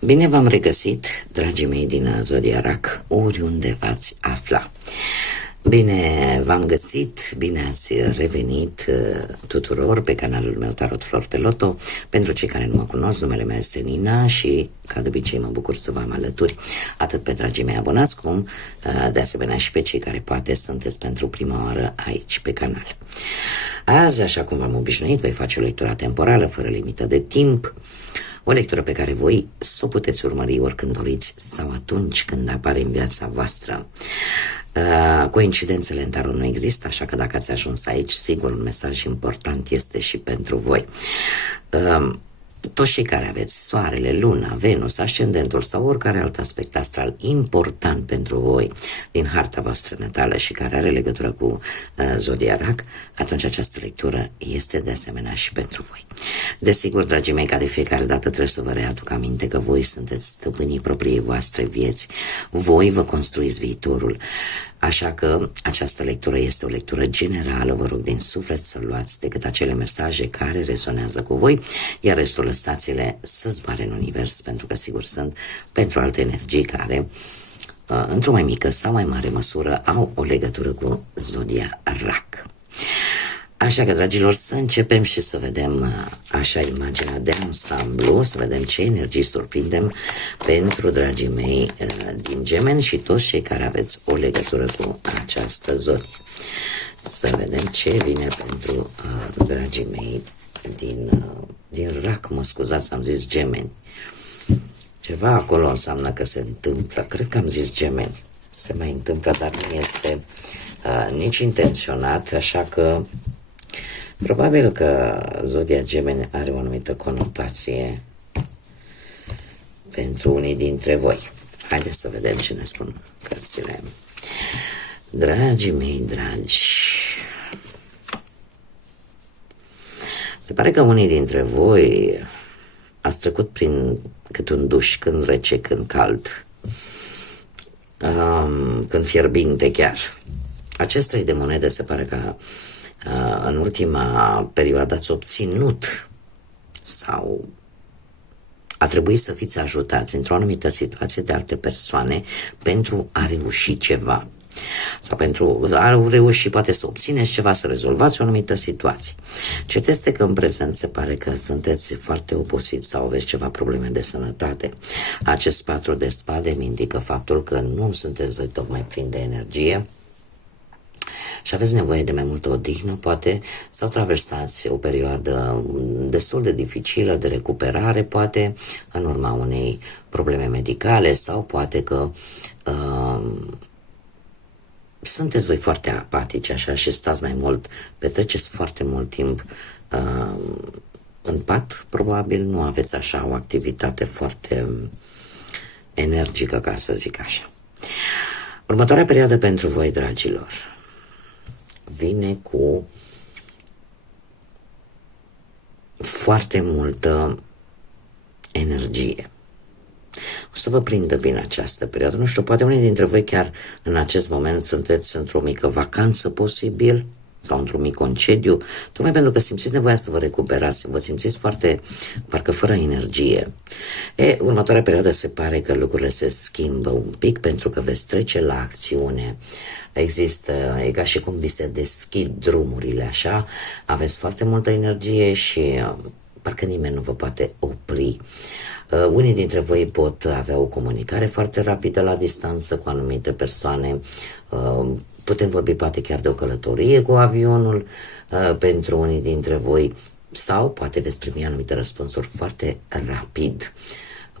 Bine v-am regăsit, dragii mei din Zodia RAC, oriunde v-ați afla. Bine v-am găsit, bine ați revenit tuturor pe canalul meu Tarot Flor de Loto. Pentru cei care nu mă cunosc, numele meu este Nina și ca de obicei mă bucur să vă am alături atât pe dragii mei abonați cum de asemenea și pe cei care poate sunteți pentru prima oară aici pe canal. Azi, așa cum v-am obișnuit, voi face o lectură temporală fără limită de timp. O lectură pe care voi să o puteți urmări oricând doriți sau atunci când apare în viața voastră. Coincidențele în tarot nu există, așa că dacă ați ajuns aici, sigur un mesaj important este și pentru voi. Toți cei care aveți soarele, luna, Venus, ascendentul sau oricare alt aspect astral important pentru voi din harta voastră natală și care are legătură cu Zodia RAC, atunci această lectură este de asemenea și pentru voi. Desigur, dragii mei, ca de fiecare dată trebuie să vă readuc aminte că voi sunteți stăpânii propriei voastre vieți. Voi vă construiți viitorul. Așa că această lectură este o lectură generală, vă rog din suflet să luați decât acele mesaje care rezonează cu voi, iar restul lăsați-le să zboare în univers, pentru că sigur sunt pentru alte energii care, într-o mai mică sau mai mare măsură, au o legătură cu Zodia RAC. Așa că, dragilor, să începem și să vedem așa imaginea de ansamblu, să vedem ce energii surprindem pentru dragii mei din Gemeni și toți cei care aveți o legătură cu această zodie. Să vedem ce vine pentru dragii mei din RAC, mă scuzați, am zis Gemeni. Ceva acolo înseamnă că se întâmplă, cred că am zis Gemeni, se mai întâmplă, dar nu este nici intenționat, așa că probabil că Zodia Gemeni are o anumită conotație pentru unii dintre voi. Haideți să vedem ce ne spun cărțile. Dragii mei dragi, se pare că unii dintre voi ați trecut prin cât un duș, când rece, când cald, când fierbinte chiar. Acest 3 de monede se pare că în ultima perioadă ați obținut sau a trebuit să fiți ajutați într-o anumită situație de alte persoane pentru a reuși ceva sau pentru a reuși poate să obțineți ceva, să rezolvați o anumită situație. Cert este că în prezent se pare că sunteți foarte obosiți sau aveți ceva probleme de sănătate. Acest 4 de spade îmi indică faptul că nu sunteți voi tocmai plini de energie și aveți nevoie de mai multă odihnă, poate, sau traversați o perioadă destul de dificilă de recuperare, poate în urma unei probleme medicale sau poate că sunteți voi foarte apatici așa și stați mai mult, petreceți foarte mult timp în pat, probabil nu aveți așa o activitate foarte energică, ca să zic așa. Următoarea perioadă pentru voi, dragilor, vine cu foarte multă energie. O să vă prindă bine această perioadă. Nu știu, poate unii dintre voi chiar în acest moment sunteți într-o mică vacanță posibil sau într-un mic concediu, tocmai pentru că simțiți nevoia să vă recuperați, vă simțiți foarte, parcă fără energie. Următoarea perioadă se pare că lucrurile se schimbă un pic pentru că veți trece la acțiune. Există, e ca și cum vi se deschid drumurile așa, aveți foarte multă energie și parcă nimeni nu vă poate opri. Unii dintre voi pot avea o comunicare foarte rapidă la distanță cu anumite persoane. Putem vorbi poate chiar de o călătorie cu avionul pentru unii dintre voi sau poate veți primi anumite răspunsuri foarte rapid.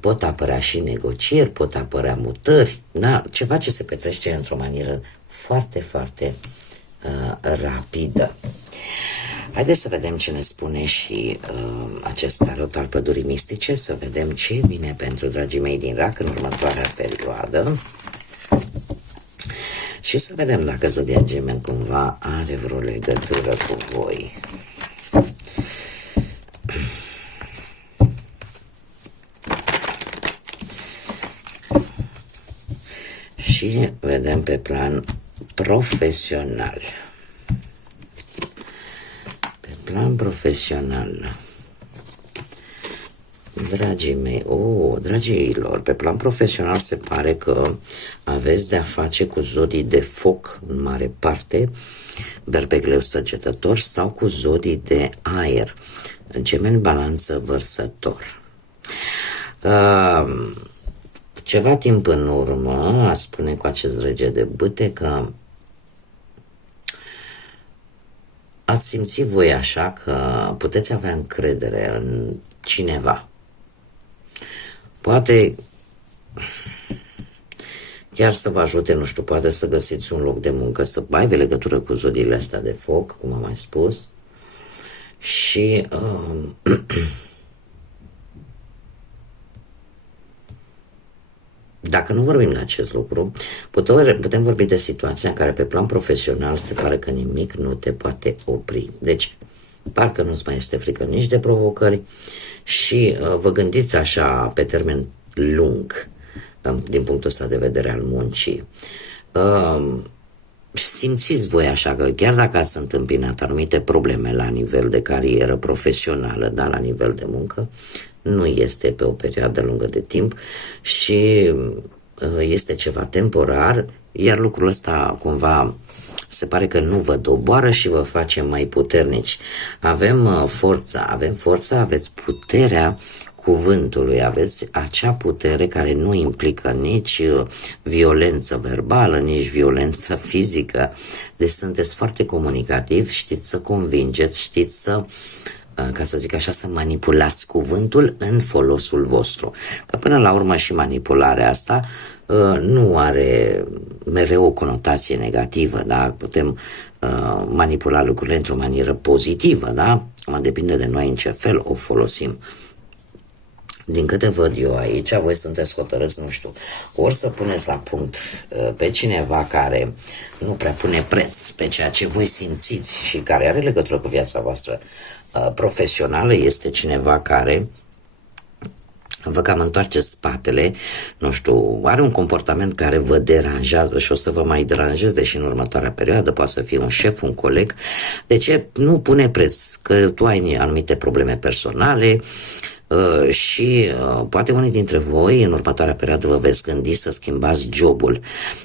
Pot apărea și negocieri, pot apărea mutări, da? Ceva ce se petrece într-o manieră foarte, foarte rapidă. Haideți să vedem ce ne spune și acest tarot al pădurii mistice, să vedem ce vine pentru dragii mei din RAC în următoarea perioadă și să vedem dacă Zodia Gemeni cumva are vreo legătură cu voi. Și vedem pe plan profesional. Pe plan profesional Dragii mei, dragilor, pe plan profesional se pare că aveți de-a face cu zodii de foc în mare parte, berbec, leu, săgetător, sau cu zodii de aer, gemeni, balanță, vărsător. Ceva timp în urmă, a spune cu acest rege de bâte că ați simțit voi așa că puteți avea încredere în cineva. Poate chiar să vă ajute, nu știu, poate să găsiți un loc de muncă, să aibă legătură cu zodiile astea de foc, cum am mai spus. Și dacă nu vorbim de acest lucru, putem vorbi de situația în care pe plan profesional se pare că nimic nu te poate opri. Deci, parcă nu-ți mai este frică nici de provocări și vă gândiți așa pe termen lung din punctul ăsta de vedere al muncii. Simțiți voi așa că chiar dacă ați întâmpinat anumite probleme la nivel de carieră profesională, dar la nivel de muncă, nu este pe o perioadă lungă de timp și este ceva temporar, iar lucrul ăsta cumva se pare că nu vă doboară și vă face mai puternici. Avem forța, aveți puterea cuvântului, aveți acea putere care nu implică nici violență verbală, nici violență fizică. Deci sunteți foarte comunicativi, știți să convingeți, știți să, ca să zic așa, să manipulați cuvântul în folosul vostru. Că până la urmă și manipularea asta nu are mereu o conotație negativă, da? Putem manipula lucrurile într-o manieră pozitivă, da? Depinde de noi în ce fel o folosim. Din câte văd eu aici, voi sunteți hotărâți, nu știu, ori să puneți la punct pe cineva care nu prea pune preț pe ceea ce voi simțiți și care are legătură cu viața voastră profesională, este cineva care vă cam întoarce spatele, nu știu, are un comportament care vă deranjează și o să vă mai deranjeze, deși în următoarea perioadă poate să fie un șef, un coleg. De ce? Nu pune preț, că tu ai anumite probleme personale și poate unii dintre voi în următoarea perioadă vă veți gândi să schimbați jobul.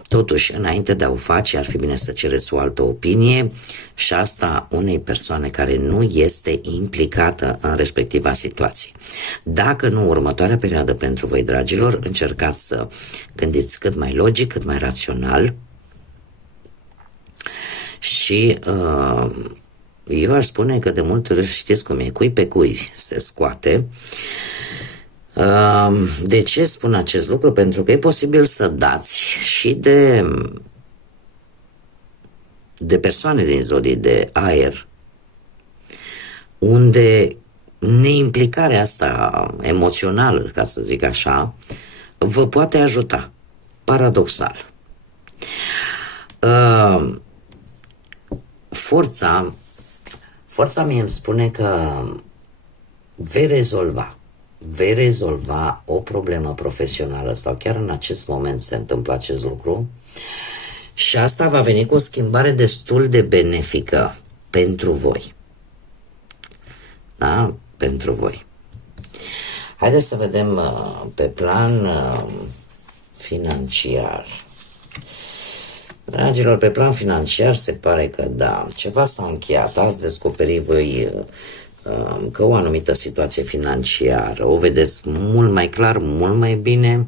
Totuși, înainte de a o face, ar fi bine să cereți o altă opinie și asta unei persoane care nu este implicată în respectiva situație. Dacă nu, următoarea perioadă pentru voi, dragilor, încercați să gândiți cât mai logic, cât mai rațional și eu aș spune că de multe ori știți cum e, cui pe cui se scoate. De ce spun acest lucru? Pentru că e posibil să dați și de persoane din zodii de aer, unde neimplicarea asta emoțională, ca să zic așa, vă poate ajuta. Paradoxal. Forța mie îmi spune că vei rezolva o problemă profesională sau chiar în acest moment se întâmplă acest lucru și asta va veni cu o schimbare destul de benefică pentru voi. Da? Pentru voi. Haideți să vedem pe plan financiar. Dragilor, pe plan financiar se pare că da, ceva s-a încheiat, ați descoperit voi că o anumită situație financiară o vedeți mult mai clar, mult mai bine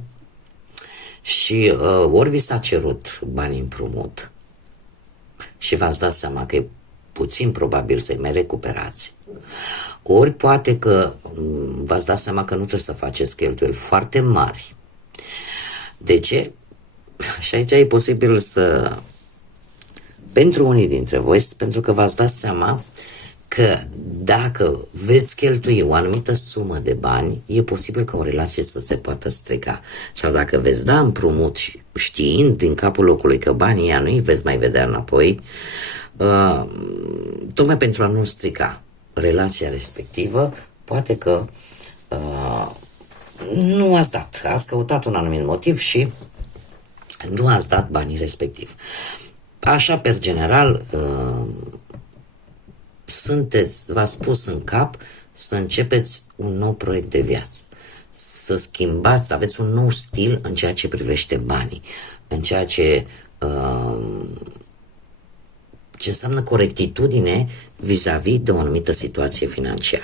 și ori vi s-a cerut bani împrumut și v-ați dat seama că e puțin probabil să-i mai recuperați, ori poate că v-ați dat seama că nu trebuie să faceți cheltuieli foarte mari. De ce? Și aici e posibil să, pentru unii dintre voi, pentru că v-ați dat seama că dacă veți cheltui o anumită sumă de bani, e posibil ca o relație să se poată strica. Sau dacă veți da împrumut știind din capul locului că banii ăia nu-i veți mai vedea înapoi, tocmai pentru a nu strica relația respectivă, poate că nu ați dat, ați căutat un anumit motiv și nu ați dat banii respectiv. Așa, per general, v-ați pus în cap să începeți un nou proiect de viață. să schimbați, să aveți un nou stil în ceea ce privește banii, în ceea ce înseamnă corectitudine vis-a-vis de o anumită situație financiară.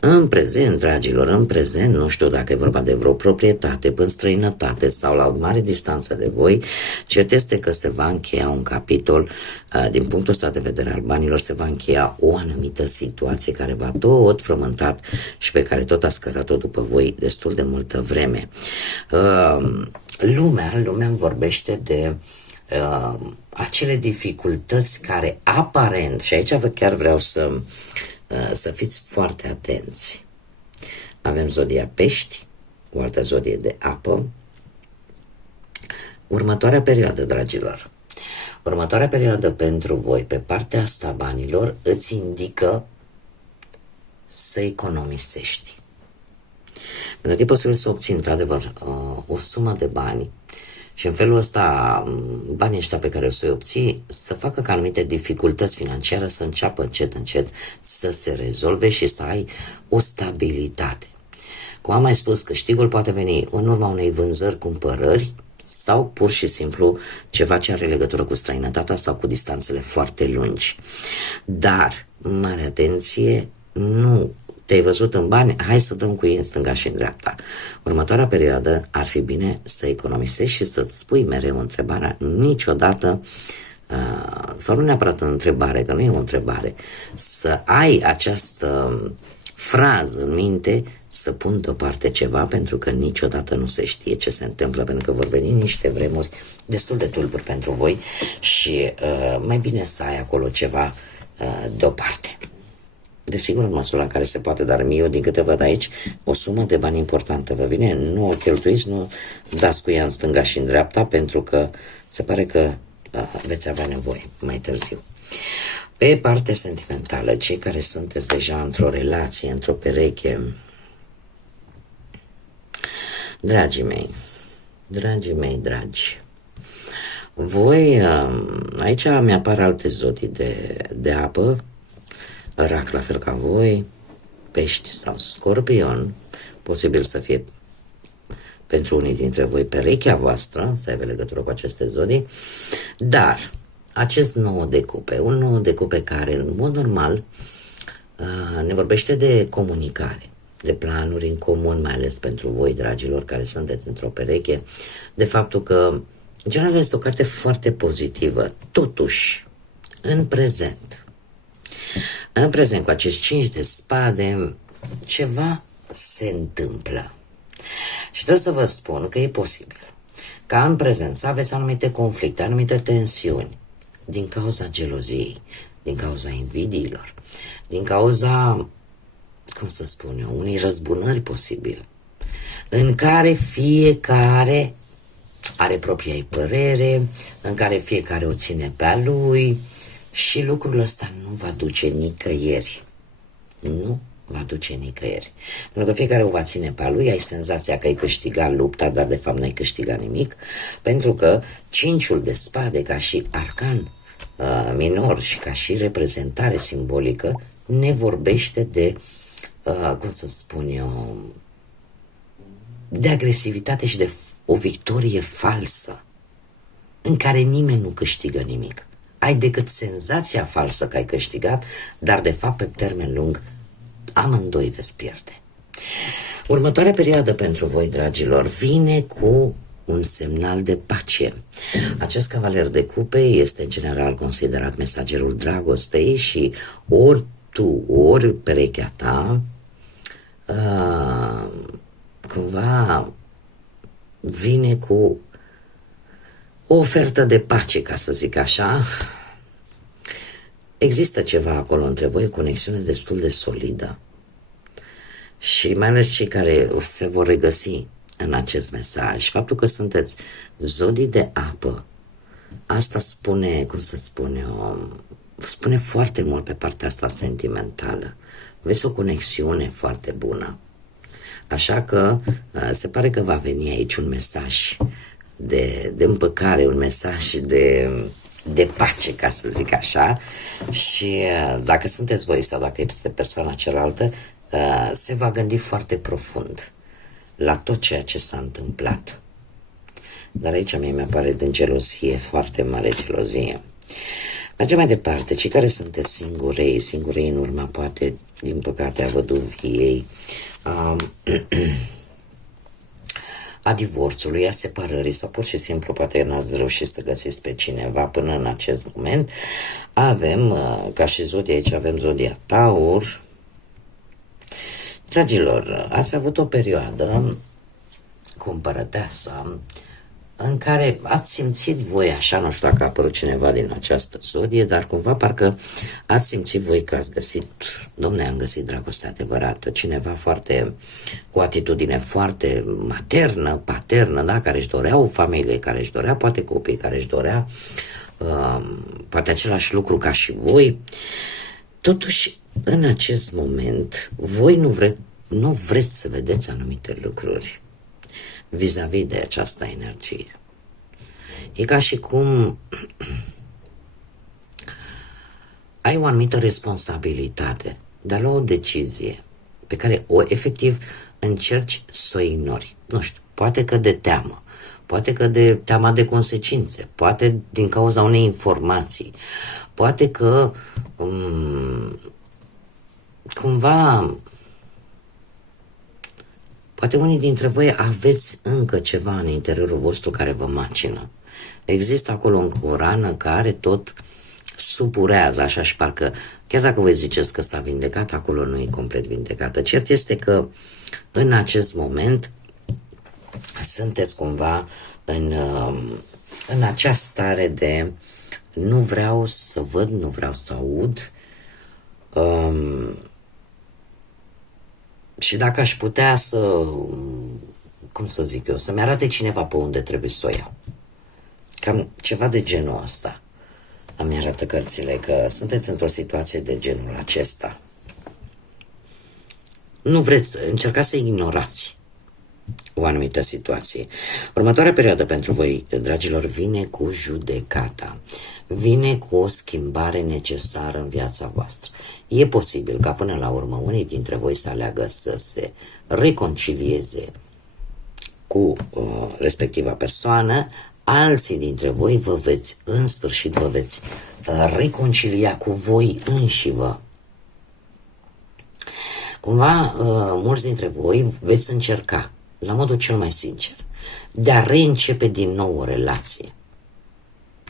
În prezent, dragilor, în prezent, nu știu dacă e vorba de vreo proprietate în străinătate sau la o mare distanță de voi, cert este că se va încheia un capitol, din punctul ăsta de vedere al banilor, se va încheia o anumită situație care va tot frământat și pe care tot a scărat-o după voi destul de multă vreme. Lumea îmi vorbește de acele dificultăți care aparent, și aici chiar vreau să fiți foarte atenți. Avem zodia Pești, o altă zodie de apă. Următoarea perioadă, dragilor, următoarea perioadă pentru voi, pe partea asta banilor, îți indică să economisești. Pentru că e posibil să obții, într-adevăr, o sumă de bani și în felul ăsta, banii ăștia pe care o să-i obții să facă ca anumite dificultăți financiare să înceapă încet să se rezolve și să ai o stabilitate. Cum am mai spus, câștigul poate veni în urma unei vânzări, cumpărări sau pur și simplu ceva ce are legătură cu străinătatea sau cu distanțele foarte lungi. Dar, mare atenție, nu te-ai văzut în bani, hai să dăm cu ei în stânga și în dreapta. Următoarea perioadă ar fi bine să economisești și să-ți pui mereu întrebarea, niciodată, sau nu neapărat întrebare, că nu e o întrebare, să ai această frază în minte, să pun deoparte ceva, pentru că niciodată nu se știe ce se întâmplă, pentru că vor veni niște vremuri destul de tulburi pentru voi și mai bine să ai acolo ceva deoparte. Desigur, în măsura în care se poate, dar mie, din câte văd aici, o sumă de bani importantă vă vine, nu o cheltuiți, nu dați cu ea în stânga și în dreapta, pentru că se pare că veți avea nevoie mai târziu. Pe partea sentimentală, cei care sunteți deja într-o relație, într-o pereche, dragii mei, dragi, voi, aici mi-apar alte zodii de apă, Rac la fel ca voi, Pești sau Scorpion, posibil să fie pentru unii dintre voi perechea voastră, să aibă legătură cu aceste zodii, dar acest 9 de cupe, un 9 de cupe care în mod normal ne vorbește de comunicare, de planuri în comun, mai ales pentru voi, dragilor, care sunteți într-o pereche, de faptul că, în general, este o carte foarte pozitivă. Totuși, în prezent, cu acești 5 de spade, ceva se întâmplă. Și trebuie să vă spun că e posibil ca în prezent să aveți anumite conflicte, anumite tensiuni, din cauza geloziei, din cauza invidiilor, din cauza, cum să spun eu, unei răzbunări posibil, în care fiecare are propria ei părere, în care fiecare o ține pe a lui și lucrul ăsta nu va duce nicăieri. Nu va duce nicăieri. Pentru că fiecare o va ține pe a lui, ai senzația că ai câștigat lupta, dar de fapt n-ai câștigat nimic, pentru că 5-ul de spade, ca și arcan minor și ca și reprezentare simbolică, ne vorbește de, cum să spun eu, de agresivitate și de o victorie falsă, în care nimeni nu câștigă nimic. Ai decât senzația falsă că ai câștigat, dar de fapt pe termen lung amândoi veți pierde. Următoarea perioadă pentru voi, dragilor, vine cu un semnal de pace. Acest cavaler de cupe este în general considerat mesagerul dragostei și ori tu, ori perechea ta, cumva vine cu o ofertă de pace, ca să zic așa. Există ceva acolo între voi, o conexiune destul de solidă. Și mai ales cei care se vor regăsi în acest mesaj, faptul că sunteți zodii de apă, asta spune, cum să spun eu, spune foarte mult pe partea asta sentimentală. Aveți o conexiune foarte bună. Așa că se pare că va veni aici un mesaj de împăcare, un mesaj de pace, ca să zic așa, și dacă sunteți voi sau dacă este persoana cealaltă, se va gândi foarte profund la tot ceea ce s-a întâmplat. Dar aici mie mi-apare de gelozie, foarte mare gelozie. Mergem mai departe. Cei care sunteți singurei în urma, poate, din păcate, a văduviei, a divorțului, a separării sau pur și simplu poate n-ați reușit să găsiți pe cineva până în acest moment, avem, ca și zodie aici, avem zodia Taur. Dragilor, ați avut o perioadă cu împărăteasa în care ați simțit voi așa, nu știu dacă a apărut cineva din această zodie, dar cumva parcă ați simțit voi că ați găsit, domne, am găsit dragostea adevărată, cineva foarte, cu atitudine foarte maternă, paternă, da, care își dorea o familie, care își dorea poate copii, care își dorea poate același lucru ca și voi. Totuși, în acest moment, voi nu vreți să vedeți anumite lucruri vis-a-vis de această energie. E ca și cum ai o anumită responsabilitate de a lua o decizie pe care efectiv încerci să o ignori. Nu știu, poate că de teamă, poate că de teama de consecințe, poate din cauza unei informații, poate că cumva poate unii dintre voi aveți încă ceva în interiorul vostru care vă macină. Există acolo încă o rană care tot supurează, așa, și parcă, chiar dacă voi ziceți că s-a vindecat, acolo nu e complet vindecată. Cert este că în acest moment sunteți cumva în această stare de nu vreau să văd, nu vreau să aud, și dacă aș putea să, cum să zic eu, să-mi arate cineva pe unde trebuie să o iau. Cam ceva de genul ăsta. Îmi arată cărțile că sunteți într-o situație de genul acesta. Nu vreți, încercați să ignorați o anumită situație. Următoarea perioadă pentru voi, dragilor, vine cu judecata. Vine cu o schimbare necesară în viața voastră. E posibil ca până la urmă unii dintre voi să aleagă să se reconcilieze cu respectiva persoană, alții dintre voi în sfârșit vă veți reconcilia cu voi înșivă. Cumva, mulți dintre voi veți încerca, la modul cel mai sincer, de a reîncepe din nou o relație.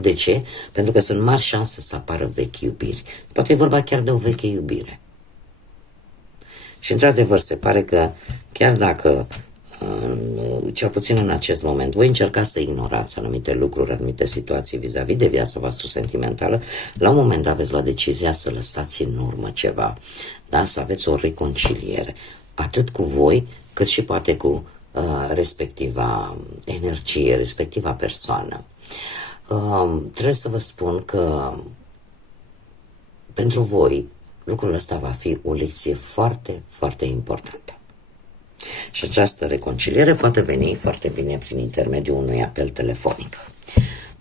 De ce? Pentru că sunt mari șanse să apară vechi iubiri. Poate e vorba chiar de o veche iubire. Și într-adevăr se pare că chiar dacă, cel puțin în acest moment, voi încerca să ignorați anumite lucruri, anumite situații vis-a-vis de viața voastră sentimentală, la un moment dat aveți luat decizia să lăsați în urmă ceva, da? Să aveți o reconciliere, atât cu voi, cât și poate cu respectiva energie, respectiva persoană. Trebuie să vă spun că pentru voi lucrul ăsta va fi o lecție foarte, foarte importantă. Și această reconciliere poate veni foarte bine prin intermediul unui apel telefonic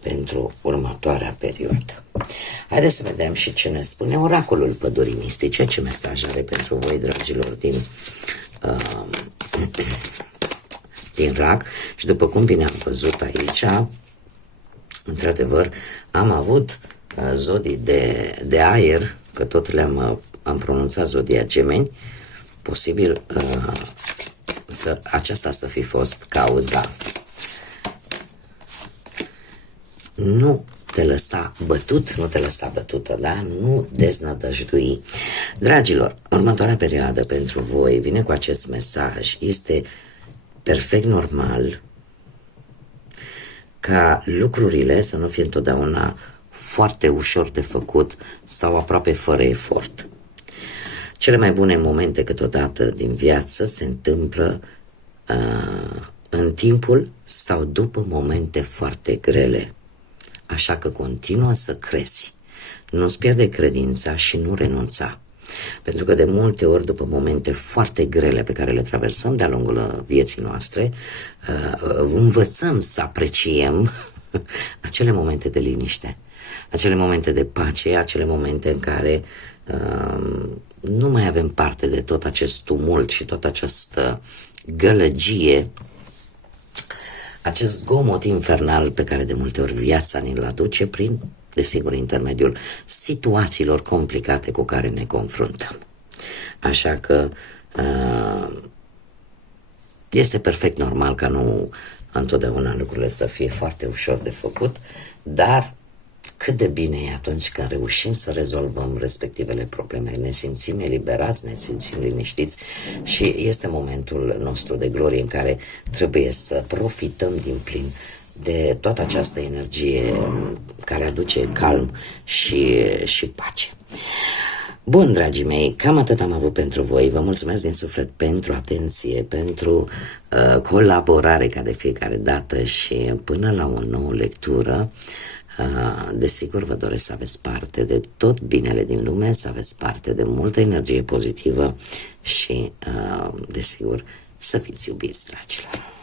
pentru următoarea perioadă. Haideți să vedem și ce ne spune oracolul pădurii mistice, ce mesaj are pentru voi, dragilor, din RAC. Și după cum bine am văzut aici, într-adevăr, am avut zodii de aer, că tot am pronunțat zodia Gemeni, posibil aceasta să fi fost cauza. Nu te lăsa bătut, nu te lăsa bătută, da? Nu deznădăjdui. Dragilor, următoarea perioadă pentru voi vine cu acest mesaj. Este perfect normal ca lucrurile să nu fie întotdeauna foarte ușor de făcut sau aproape fără efort. Cele mai bune momente câteodată din viață se întâmplă în timpul sau după momente foarte grele. Așa că continuă să crezi. Nu-ți pierde credința și nu renunța. Pentru că de multe ori, după momente foarte grele pe care le traversăm de-a lungul vieții noastre, învățăm să apreciem acele momente de liniște, acele momente de pace, acele momente în care nu mai avem parte de tot acest tumult și tot această gălăgie, acest zgomot infernal pe care de multe ori viața ne-l aduce prin, desigur, intermediul situațiilor complicate cu care ne confruntăm. Așa că este perfect normal ca nu întotdeauna lucrurile să fie foarte ușor de făcut, dar cât de bine e atunci când reușim să rezolvăm respectivele probleme, ne simțim eliberați, ne simțim liniștiți și este momentul nostru de glorie în care trebuie să profităm din plin de toată această energie care aduce calm și pace. Bun, dragii mei, cam atât am avut pentru voi. Vă mulțumesc din suflet pentru atenție, pentru colaborare ca de fiecare dată și până la o nouă lectură, desigur vă doresc să aveți parte de tot binele din lume, să aveți parte de multă energie pozitivă și, desigur, să fiți iubiți, dragilor.